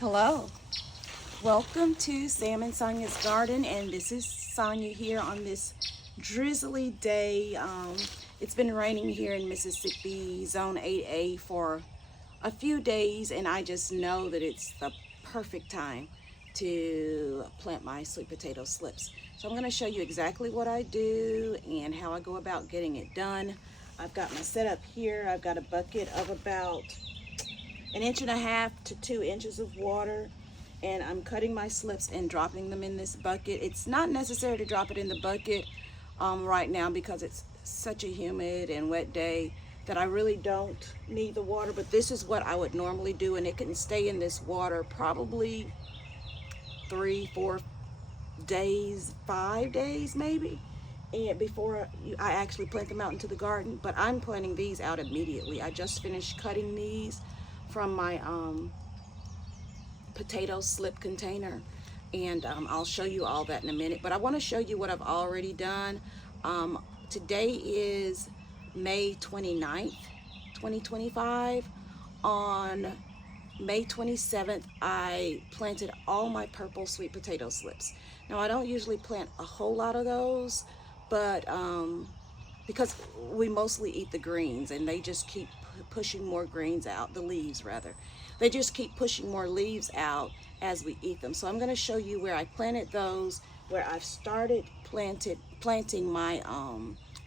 Hello, welcome to Sam and Sonia's Garden, and this is Sonia here on this drizzly day. It's been raining here in Mississippi, Zone 8A, for a few days, and I just know that it's the perfect time to plant my sweet potato slips. So I'm going to show you exactly what I do and how I go about getting it done. I've got my setup here. I've got a bucket of about 1.5 to 2 inches of water, and I'm cutting my slips and dropping them in this bucket. It's not necessary to drop it in the bucket right now because it's such a humid and wet day that I really don't need the water, but this is what I would normally do, and it can stay in this water probably 3-4 days, 5 days maybe, and before I actually plant them out into the garden. But I'm planting these out immediately. I just finished cutting these from my potato slip container, and I'll show you all that in a minute, but I want to show you what I've already done. Today is May 29th, 2025. On May 27th, I planted all my purple sweet potato slips. Now, I don't usually plant a whole lot of those, but because we mostly eat the greens, and they just keep pushing more greens out, the leaves rather. They just keep pushing more leaves out as we eat them. So I'm going to show you where I planted those, where I've started planting my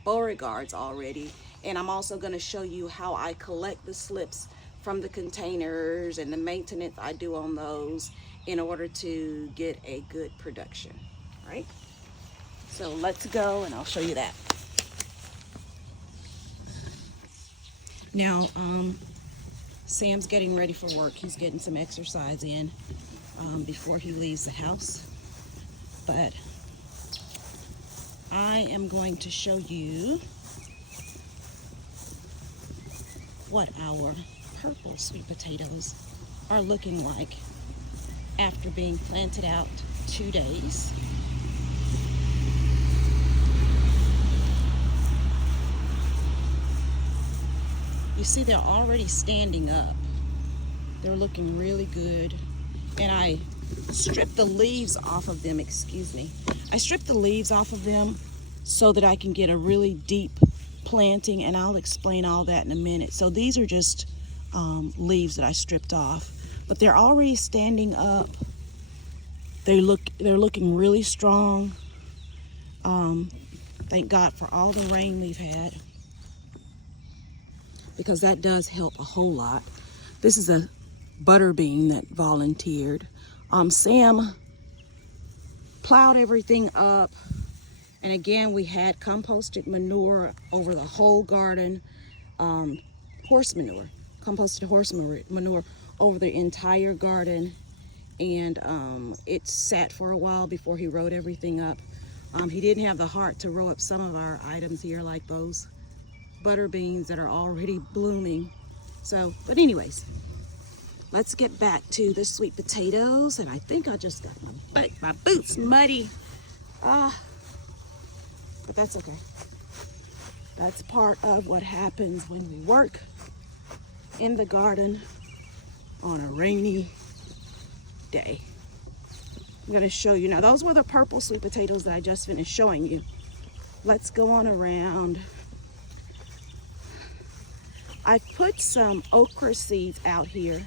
Beauregards already, and I'm also going to show you how I collect the slips from the containers and the maintenance I do on those in order to get a good production. All right, so let's go and I'll show you that. Now, Sam's getting ready for work. He's getting some exercise in before he leaves the house. But I am going to show you what our purple sweet potatoes are looking like after being planted out 2 days. You see, they're already standing up. They're looking really good. And I stripped the leaves off of them, excuse me. I stripped the leaves off of them so that I can get a really deep planting, and I'll explain all that in a minute. So these are just leaves that I stripped off, but they're already standing up. They're looking really strong. Thank God for all the rain we've had, because that does help a whole lot. This is a butter bean that volunteered. Sam plowed everything up, and again, we had composted manure over the whole garden, composted horse manure over the entire garden, and it sat for a while before he rode everything up. He didn't have the heart to row up some of our items here, like those butter beans that are already blooming. So, but anyways, let's get back to the sweet potatoes. And I think I just got my boots muddy. But that's okay. That's part of what happens when we work in the garden on a rainy day. I'm going to show you now. Those were the purple sweet potatoes that I just finished showing you. Let's go on around. I put some okra seeds out here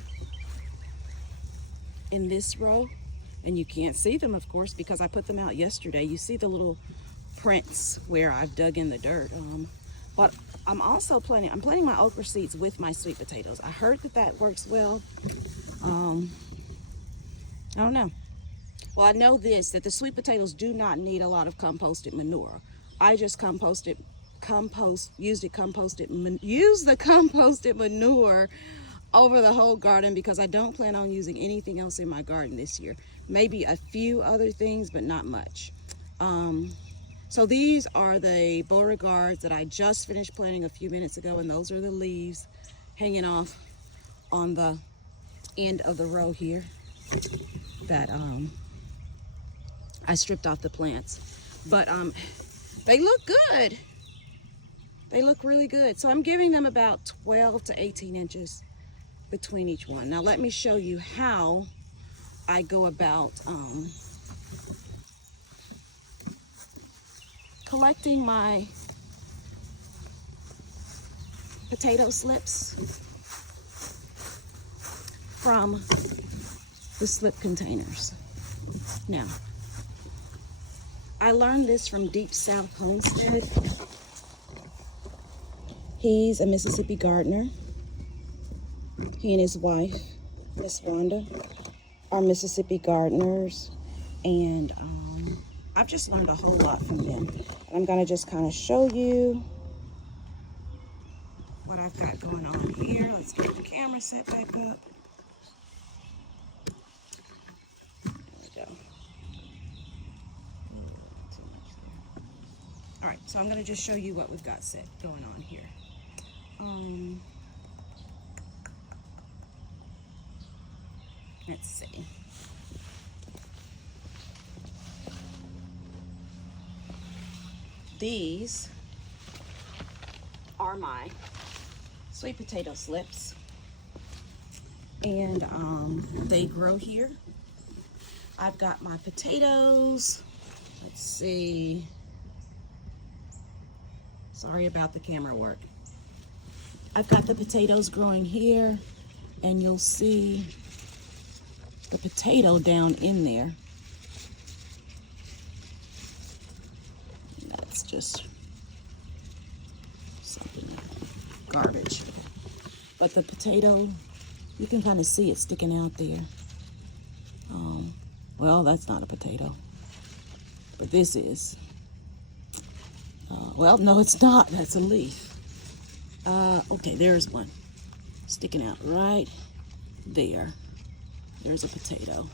in this row, and you can't see them, of course, because I put them out yesterday. You see the little prints where I've dug in the dirt. But I'm also planting my okra seeds with my sweet potatoes. I heard that works well. I don't know. Well, I know this, that the sweet potatoes do not need a lot of composted manure. I just used the composted manure over the whole garden, because I don't plan on using anything else in my garden this year. Maybe a few other things, but not much. So these are the Beauregards that I just finished planting a few minutes ago, and those are the leaves hanging off on the end of the row here that I stripped off the plants. But they look good. They look really good. So I'm giving them about 12 to 18 inches between each one. Now let me show you how I go about collecting my potato slips from the slip containers. Now, I learned this from Deep South Homestead. He's a Mississippi gardener. He and his wife, Miss Wanda, are Mississippi gardeners, and I've just learned a whole lot from them. And I'm gonna just kind of show you what I've got going on here. Let's get the camera set back up. There we go. All right, so I'm gonna just show you what we've got set going on here. Let's see. These are my sweet potato slips, and they grow here. I've got my potatoes. Let's see. Sorry about the camera work. I've got the potatoes growing here, and you'll see the potato down in there. That's just something garbage. But the potato, you can kind of see it sticking out there. Well, that's not a potato, but this is. Well, no, it's not. That's a leaf. Okay, there's one sticking out right there. There's a potato.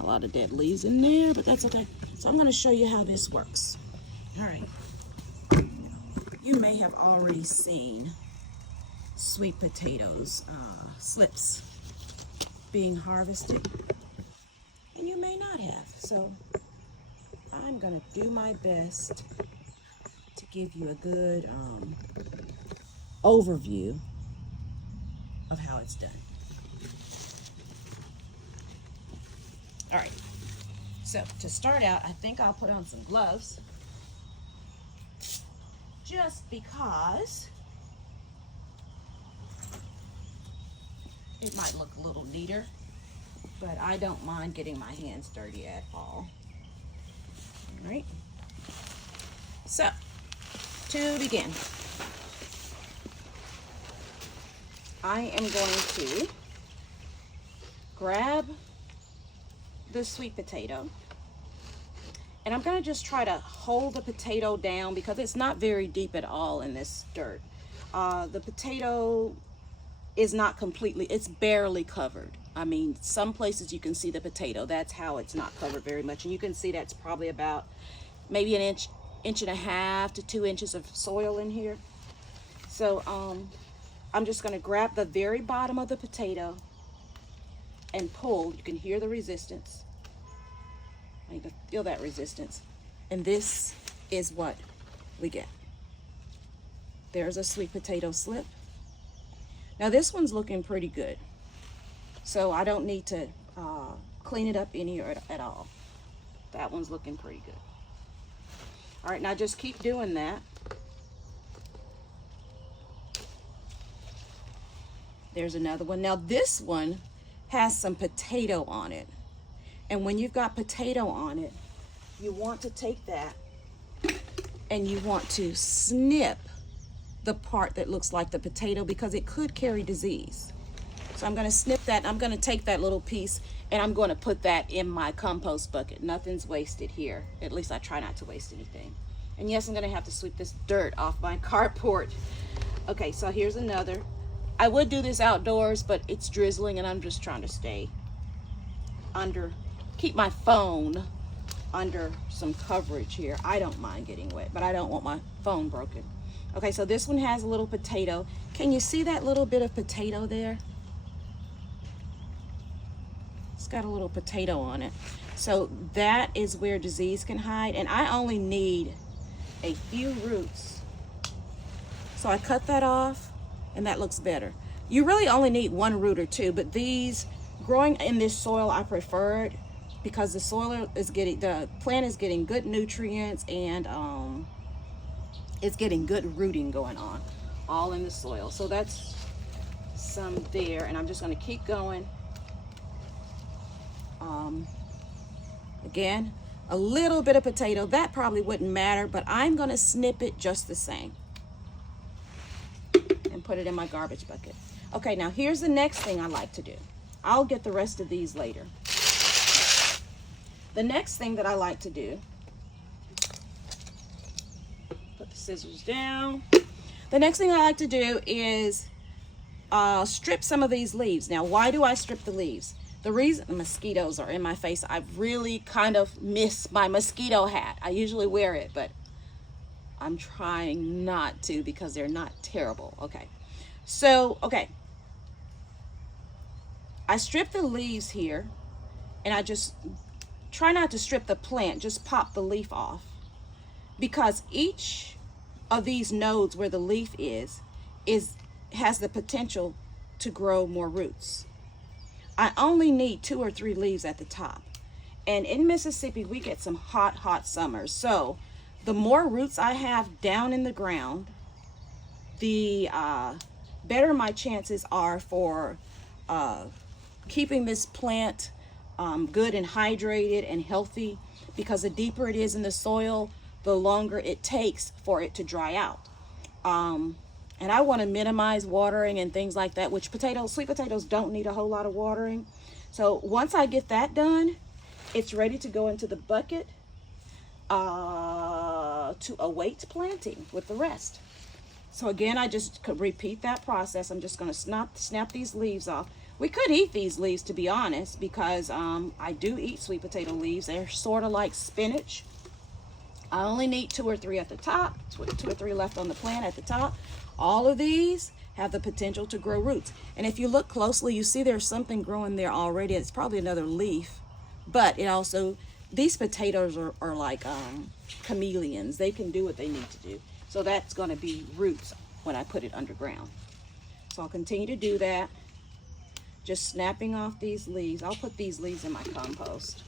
A lot of dead leaves in there, but that's okay. So I'm going to show you how this works. All right. You may have already seen sweet potatoes, slips being harvested, and you may not have. So I'm going to do my best to give you a good overview of how it's done. All right, so to start out, I think I'll put on some gloves just because it might look a little neater, but I don't mind getting my hands dirty at all. All right, so to begin, I am going to grab the sweet potato, and I'm going to just try to hold the potato down because it's not very deep at all in this dirt. The potato is not completely, it's barely covered. I mean, some places you can see the potato. That's how it's not covered very much, and you can see that's probably about maybe an inch and a half to 2 inches of soil in here. So I'm just going to grab the very bottom of the potato and pull. You can hear the resistance. I can feel that resistance. And this is what we get. There's a sweet potato slip. Now this one's looking pretty good, so I don't need to clean it up any at all. That one's looking pretty good. All right, now just keep doing that. There's another one. Now this one has some potato on it. And when you've got potato on it, you want to take that and you want to snip the part that looks like the potato because it could carry disease. So I'm going to snip that. I'm going to take that little piece and I'm going to put that in my compost bucket. Nothing's wasted here. At least I try not to waste anything. And yes, I'm going to have to sweep this dirt off my carport. Okay, so here's another. I would do this outdoors, but it's drizzling and I'm just trying to stay under, keep my phone under some coverage here. I don't mind getting wet, but I don't want my phone broken. Okay, so this one has a little potato. Can you see that little bit of potato there? It's got a little potato on it. So that is where disease can hide, and I only need a few roots. So I cut that off, and that looks better. You really only need one root or two, but these growing in this soil, I prefer it because the plant is getting good nutrients, and it's getting good rooting going on, all in the soil. So that's some there, and I'm just going to keep going. Again, a little bit of potato, that probably wouldn't matter, but I'm going to snip it just the same and put it in my garbage bucket. Okay, now here's the next thing I like to do. I'll get the rest of these later. The next thing that I like to do, put the scissors down. The next thing I like to do is strip some of these leaves. Now, why do I strip the leaves? The reason, the mosquitoes are in my face. I really kind of miss my mosquito hat. I usually wear it, but I'm trying not to because they're not terrible. Okay. So, okay. I strip the leaves here, and I just try not to strip the plant, just pop the leaf off. Because each of these nodes where the leaf has the potential to grow more roots. I only need 2 or 3 leaves at the top. And in Mississippi, we get some hot, hot summers. So the more roots I have down in the ground, the better my chances are for keeping this plant good and hydrated and healthy, because the deeper it is in the soil, the longer it takes for it to dry out. And I want to minimize watering and things like that, which sweet potatoes don't need a whole lot of watering. So once I get that done, it's ready to go into the bucket to await planting with the rest. So again, I just could repeat that process. I'm just going to snap these leaves off. We could eat these leaves, to be honest, because I do eat sweet potato leaves. They're sort of like spinach. I only need 2 or 3 at the top, 2 or 3 left on the plant at the top. All of these have the potential to grow roots. And if you look closely, you see there's something growing there already. It's probably another leaf, but it also, these potatoes are like chameleons. They can do what they need to do. So that's going to be roots when I put it underground. So I'll continue to do that. Just snapping off these leaves. I'll put these leaves in my compost.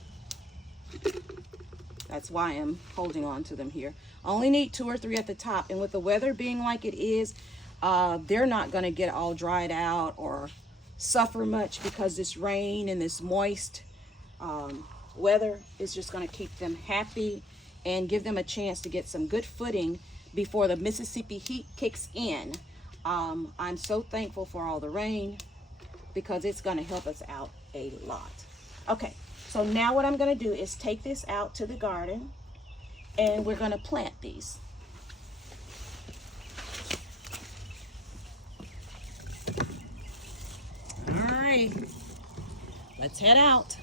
That's why I'm holding on to them here. I only need 2 or 3 at the top. And with the weather being like it is, they're not going to get all dried out or suffer much, because this rain and this moist weather is just going to keep them happy and give them a chance to get some good footing before the Mississippi heat kicks in. I'm so thankful for all the rain, because it's going to help us out a lot. Okay, so now what I'm going to do is take this out to the garden, and we're going to plant these. All right, let's head out.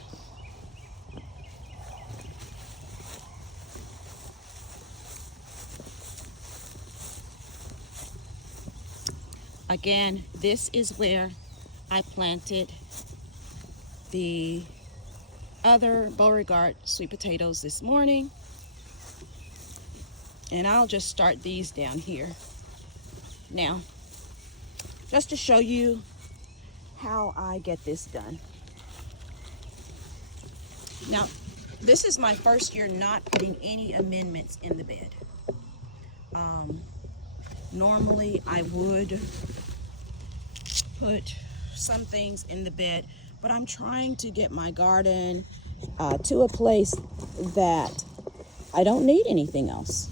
Again, this is where I planted the other Beauregard sweet potatoes this morning. And I'll just start these down here. Now, just to show you how I get this done. Now, this is my first year not putting any amendments in the bed. Normally I would put some things in the bed, but I'm trying to get my garden to a place that I don't need anything else.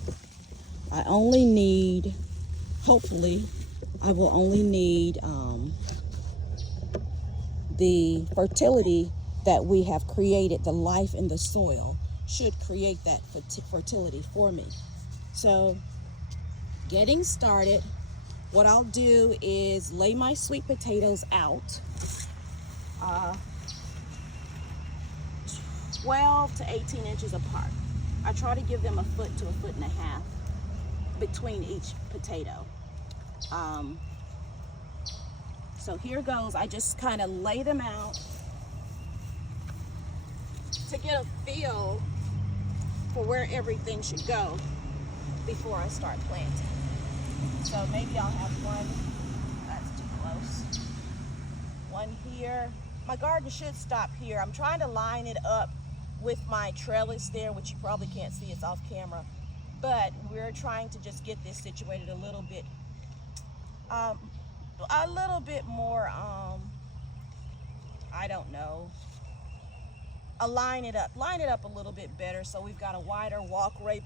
I only need, hopefully, I will only need the fertility that we have created. The life in the soil should create that fertility for me. So, getting started, what I'll do is lay my sweet potatoes out 12 to 18 inches apart. I try to give them 1 foot to 1.5 foot between each potato. So here goes. I just kind of lay them out to get a feel for where everything should go before I start planting. So maybe I'll have one, that's too close, one here, my garden should stop here. I'm trying to line it up with my trellis there, which you probably can't see, it's off camera. But we're trying to just get this situated a little bit more, I don't know, line it up a little bit better, so we've got a wider walkway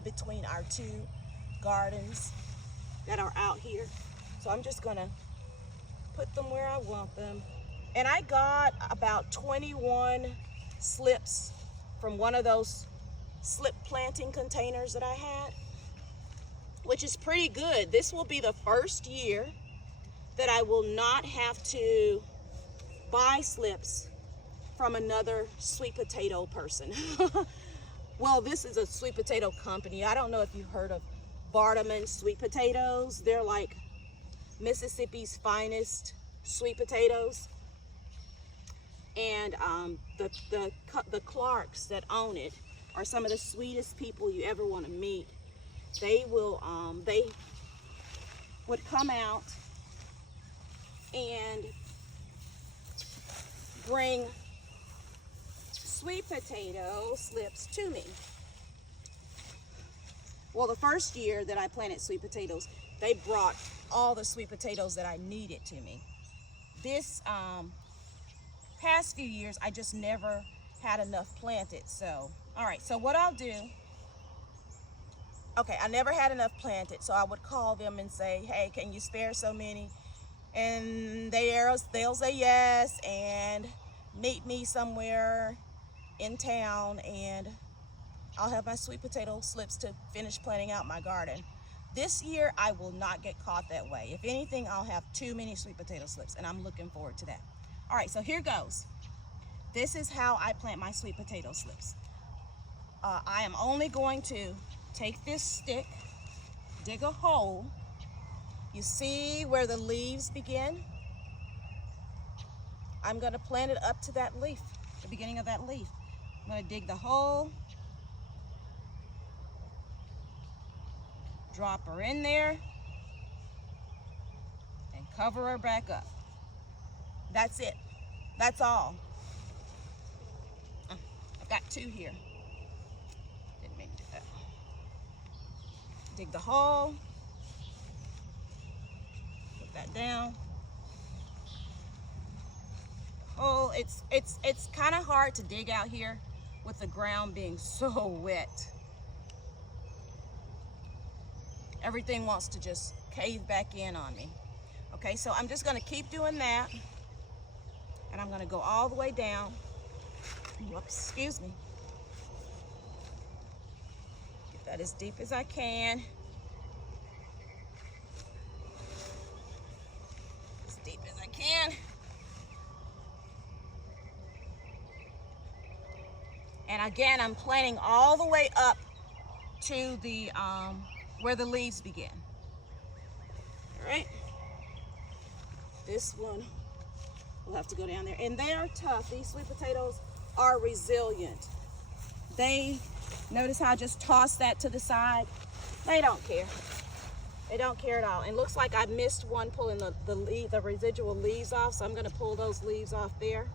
between our two gardens that are out here. So I'm just gonna put them where I want them. And I got about 21 slips from one of those slip planting containers that I had, which is pretty good. This will be the first year that I will not have to buy slips from another sweet potato person. Well, this is a sweet potato company. I don't know if you've heard of Barterman sweet potatoes. They're like Mississippi's finest sweet potatoes. And the Clarks that own it are some of the sweetest people you ever want to meet. They would come out and bring sweet potato slips to me. Well, the first year that I planted sweet potatoes, they brought all the sweet potatoes that I needed to me. This past few years, I just never had enough planted. So, all right, so what I'll do, okay, I never had enough planted, so I would call them and say, hey, can you spare so many? And they'll say yes, and meet me somewhere in town, and I'll have my sweet potato slips to finish planting out my garden. This year, I will not get caught that way. If anything, I'll have too many sweet potato slips, and I'm looking forward to that. All right, so here goes. This is how I plant my sweet potato slips. I am only going to take this stick, dig a hole. You see where the leaves begin? I'm gonna plant it up to that leaf, the beginning of that leaf. I'm gonna dig the hole, drop her in there, and cover her back up. That's it. That's all. I've got two here. Didn't mean to do that. Dig the hole. Put that down. Oh, it's kind of hard to dig out here with the ground being so wet. Everything wants to just cave back in on me. Okay, so I'm just gonna keep doing that. And I'm gonna go all the way down. Whoops, excuse me. Get that as deep as I can. As deep as I can. And again, I'm planting all the way up to the where the leaves begin. All right. This one will have to go down there. And they are tough. These sweet potatoes are resilient. They, notice how I just tossed that to the side? They don't care. They don't care at all. And looks like I missed one pulling the residual leaves off, so I'm gonna pull those leaves off there.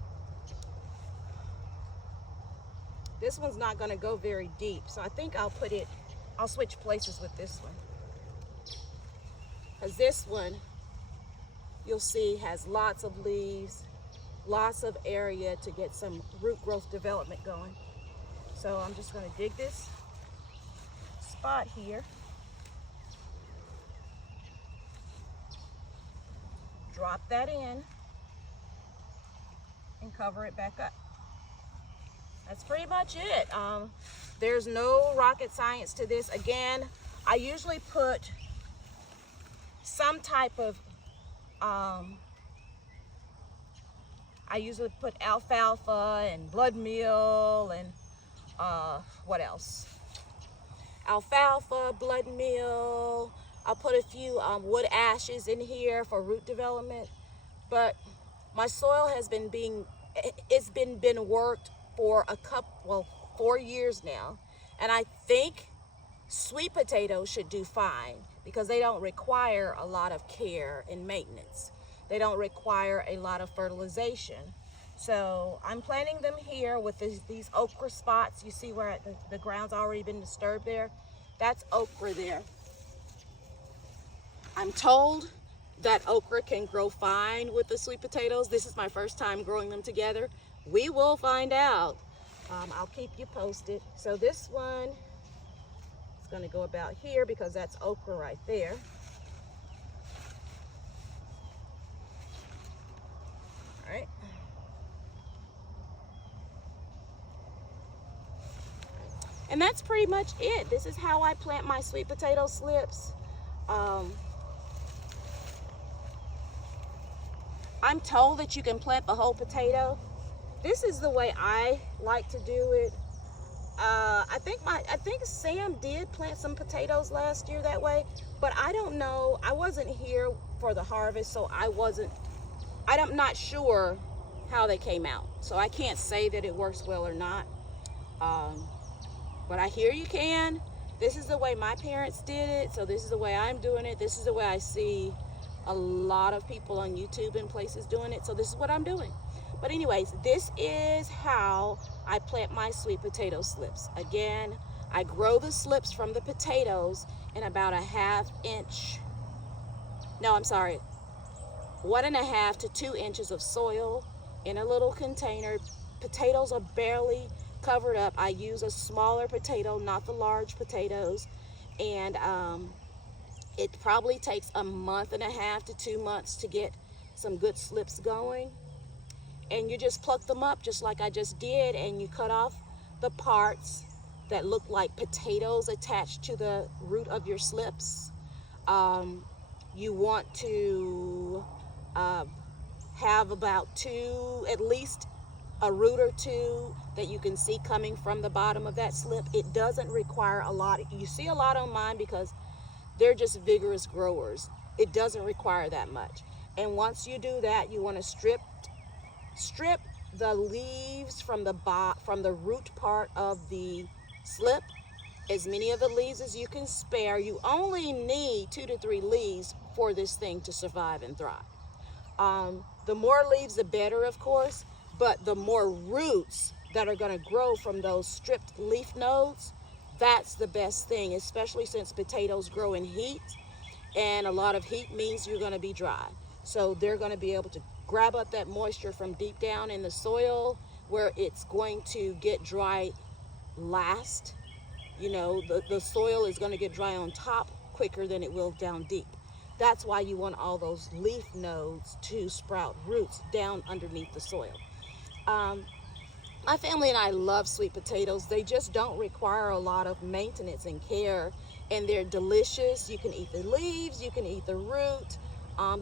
This one's not gonna go very deep, so I think I'll switch places with this one. Because this one, you'll see, has lots of leaves, lots of area to get some root growth development going. So I'm just gonna dig this spot here. Drop that in and cover it back up. That's pretty much it. There's no rocket science to this. Again, I usually put some type of, alfalfa and blood meal and what else? Alfalfa, blood meal. I'll put a few wood ashes in here for root development. But my soil has been been worked for 4 years now. And I think sweet potatoes should do fine because they don't require a lot of care and maintenance. They don't require a lot of fertilization. So I'm planting them here with these okra spots. You see where the ground's already been disturbed there? That's okra there. I'm told that okra can grow fine with the sweet potatoes. This is my first time growing them together. We will find out. I'll keep you posted. So this one is going to go about here because that's okra right there. All right. And that's pretty much it. This is how I plant my sweet potato slips. I'm told that you can plant the whole potato. This is the way I like to do it. I think Sam did plant some potatoes last year that way, but I don't know. I wasn't here for the harvest, so I'm not sure how they came out. So I can't say that it works well or not. But I hear you can. This is the way my parents did it, so this is the way I'm doing it. This is the way I see a lot of people on YouTube and places doing it, so this is what I'm doing. But anyways, this is how I plant my sweet potato slips. Again, I grow the slips from the potatoes in about 1.5 inch, 1.5 to 2 inches of soil in a little container. Potatoes are barely covered up. I use a smaller potato, not the large potatoes, and it probably takes 1.5 to 2 months to get some good slips going. And you just pluck them up just like I just did, and you cut off the parts that look like potatoes attached to the root of your slips. You want to have about at least a root or two that you can see coming from the bottom of that slip. It doesn't require a lot. You see a lot on mine because they're just vigorous growers. It doesn't require that much. And once you do that, you want to strip the leaves from the root part of the slip. As many of the leaves as you can spare. You only need 2 to 3 leaves for this thing to survive and thrive. The more leaves, the better, of course, but the more roots that are going to grow from those stripped leaf nodes, that's the best thing, especially since potatoes grow in heat, and a lot of heat means you're going to be dry. So they're going to be able to grab up that moisture from deep down in the soil where it's going to get dry last. You know, the soil is going to get dry on top quicker than it will down deep. That's why you want all those leaf nodes to sprout roots down underneath the soil. My family and I love sweet potatoes. They just don't require a lot of maintenance and care, and they're delicious. You can eat the leaves, you can eat the root.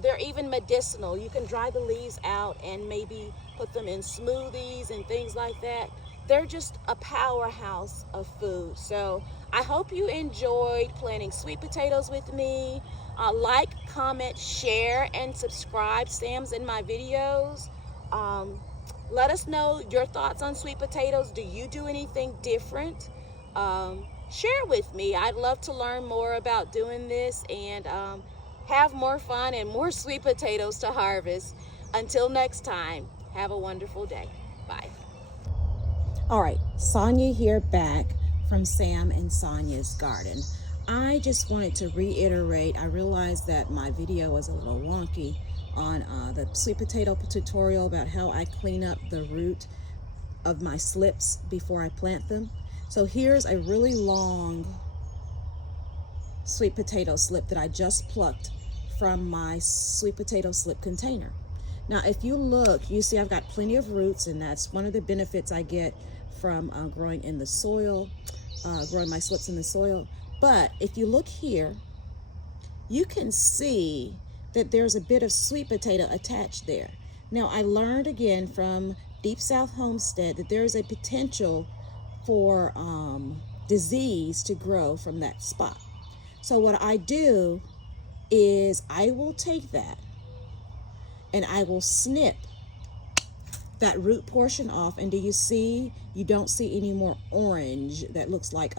They're even medicinal. You can dry the leaves out and maybe put them in smoothies and things like that. They're just a powerhouse of food. So I hope you enjoyed planting sweet potatoes with me. Like, comment, share, and subscribe. Sam's in my videos. Let us know your thoughts on sweet potatoes. Do you do anything different? Share with me. I'd love to learn more about doing this and have more fun and more sweet potatoes to harvest. Until next time, have a wonderful day. Bye. All right, Sonia here, back from Sam and Sonia's garden. I just wanted to reiterate, I realized that my video was a little wonky on the sweet potato tutorial about how I clean up the root of my slips before I plant them. So here's a really long sweet potato slip that I just plucked from my sweet potato slip container. Now, if you look, you see I've got plenty of roots, and that's one of the benefits I get from growing in the soil, growing my slips in the soil. But if you look here, you can see that there's a bit of sweet potato attached there. Now, I learned again from Deep South Homestead that there is a potential for disease to grow from that spot. So what I do is I will take that and I will snip that root portion off. And do you see, you don't see any more orange that looks like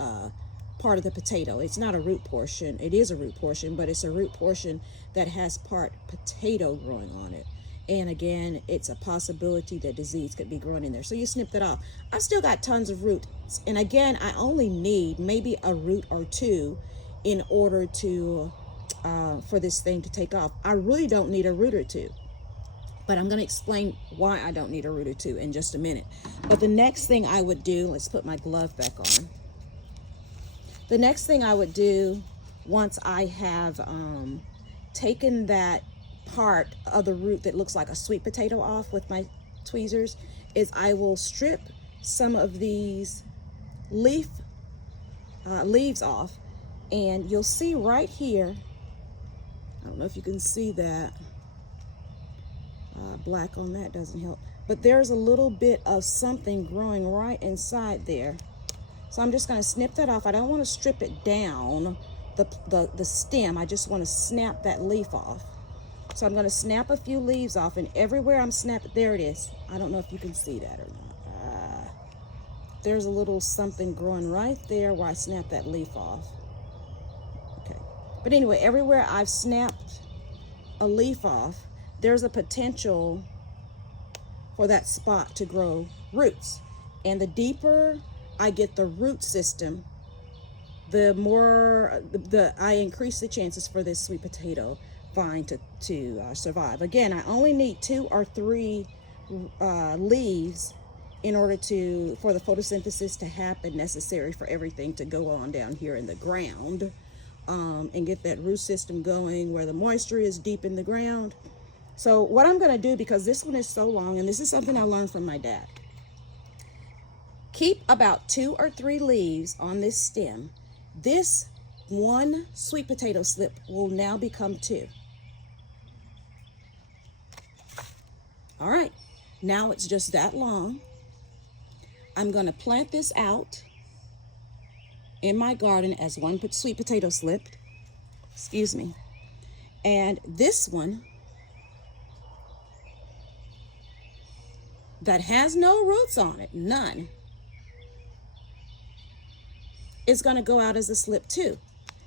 part of the potato. It's not a root portion. It is a root portion, but it's a root portion that has part potato growing on it. And again, it's a possibility that disease could be growing in there. So you snip that off. I've still got tons of roots. And again, I only need maybe a root or two in order to, for this thing to take off. I really don't need a root or two. But I'm going to explain why I don't need a root or two in just a minute. But the next thing I would do, let's put my glove back on. The next thing I would do once I have taken that part of the root that looks like a sweet potato off with my tweezers is I will strip some of these leaves off, and you'll see right here, I don't know if you can see that, black on that doesn't help, but there's a little bit of something growing right inside there. So I'm just going to snip that off. I don't want to strip it down, the stem. I just want to snap that leaf off. So I'm going to snap a few leaves off, and everywhere I'm snapping, there it is. I don't know if you can see that or not. There's a little something growing right there where I snapped that leaf off. Okay. But anyway, everywhere I've snapped a leaf off, there's a potential for that spot to grow roots. And the deeper I get the root system, the more I increase the chances for this sweet potato vine to survive. Again, I only need 2 or 3 leaves in order for the photosynthesis to happen necessary for everything to go on down here in the ground, and get that root system going where the moisture is deep in the ground. So what I'm going to do, because this one is so long, and this is something I learned from my dad, keep about 2 or 3 leaves on this stem. This one sweet potato slip will now become 2. All right, now it's just that long. I'm going to plant this out in my garden as one sweet potato slip. Excuse me. And this one that has no roots on it, none, is going to go out as a slip too.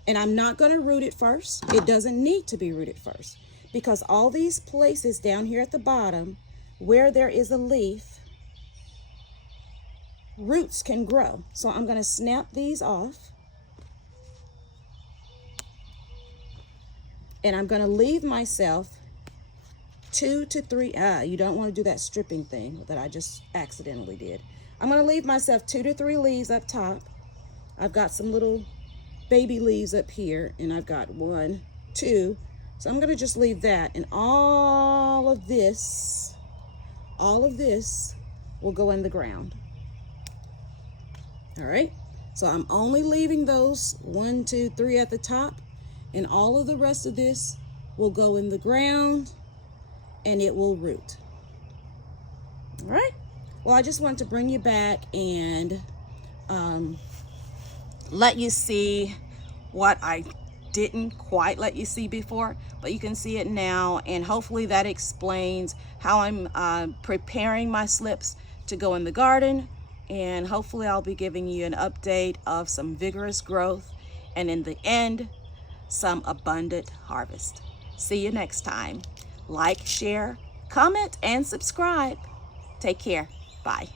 And I'm not going to root it first. It doesn't need to be rooted first, because all these places down here at the bottom where there is a leaf, roots can grow. So I'm going to snap these off, and I'm going to leave myself 2 to 3, you don't want to do that stripping thing that I just accidentally did. I'm going to leave myself 2 to 3 leaves up top. I've got some little baby leaves up here, and I've got 1, 2. So I'm going to just leave that, and all of this will go in the ground. All right, so I'm only leaving those 1, 2, 3 at the top, and all of the rest of this will go in the ground, and it will root. All right, well, I just wanted to bring you back and let you see what I didn't quite let you see before, but you can see it now, and hopefully that explains how I'm preparing my slips to go in the garden. And hopefully I'll be giving you an update of some vigorous growth, and in the end, some abundant harvest. See you next time. Like, share, comment, and subscribe. Take care. Bye.